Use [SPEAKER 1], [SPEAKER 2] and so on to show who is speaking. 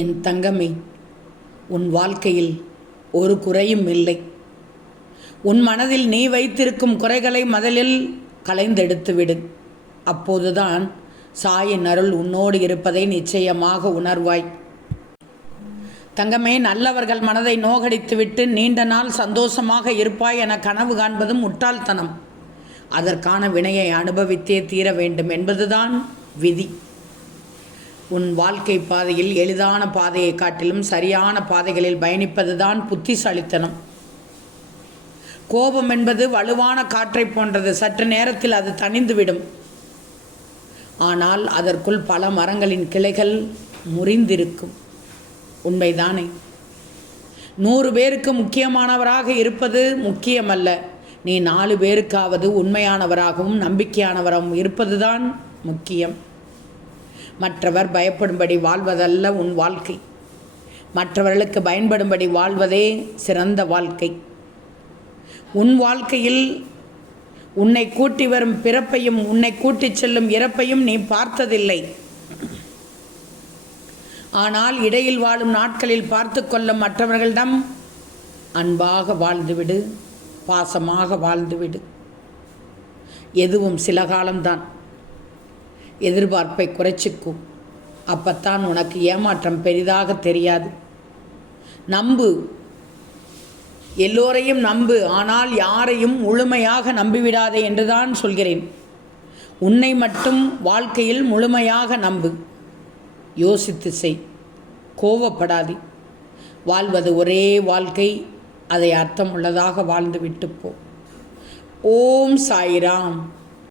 [SPEAKER 1] என் தங்கமே உன் வாழ்க்கையில் ஒரு குறையும் இல்லை. உன் மனதில் நீ வைத்திருக்கும் குறைகளை முதலில் களைந்தெடுத்துவிடு அப்போதுதான் சாயின் அருள் உன்னோடு இருப்பதை நிச்சயமாக உணர்வாய். தங்கமே நல்லவர்கள் மனதை நோகடித்துவிட்டு நீண்ட நாள் சந்தோஷமாக இருப்பாய் என கனவு காண்பதும் முட்டாள்தனம். அதற்கான வினையை அனுபவித்தே தீர வேண்டும் என்பதுதான் விதி. உன் வாழ்க்கை பாதையில் எளிதான பாதையை காட்டிலும் சரியான பாதைகளில் பயணிப்பதுதான் புத்திசாலித்தனம். கோபம் என்பது வலுவான காற்றை போன்றது. சற்று நேரத்தில் அது தணிந்துவிடும். ஆனால் அதற்குள் பல மரங்களின் கிளைகள் முறிந்திருக்கும். உண்மைதானே? நூறு பேருக்கு முக்கியமானவராக இருப்பது முக்கியமல்ல. நீ நாலு பேருக்காவது உண்மையானவராகவும் நம்பிக்கையானவராகவும் இருப்பதுதான் முக்கியம். மற்றவர் பயப்படும்படி வாழ்வதல்ல உன் வாழ்க்கை. மற்றவர்களுக்கு பயன்படும்படி வாழ்வதே சிறந்த வாழ்க்கை. உன் வாழ்க்கையில் உன்னை கூட்டி வரும் பிறப்பையும் உன்னை கூட்டிச் செல்லும் இறப்பையும் நீ பார்த்ததில்லை. ஆனால் இடையில் வாழும் நாட்களில் பார்த்து கொள்ளும் மற்றவர்களிடம் அன்பாக வாழ்ந்துவிடு பாசமாக வாழ்ந்துவிடு. எதுவும் சில காலம்தான். எதிர்பார்ப்பை குறைச்சிக்கும். அப்பத்தான் உனக்கு ஏமாற்றம் பெரிதாக தெரியாது. நம்பு. எல்லோரையும் நம்பு. ஆனால் யாரையும் முழுமையாக நம்பிவிடாதே என்றுதான் சொல்கிறேன். உன்னை மட்டும் வாழ்க்கையில் முழுமையாக நம்பு. யோசித்து செய். கோவப்படாதே. வாழ்வது ஒரே வாழ்க்கை. அதை அர்த்தமுள்ளதாக வாழ்ந்து விட்டு போ. ஓம் சாய்ராம்.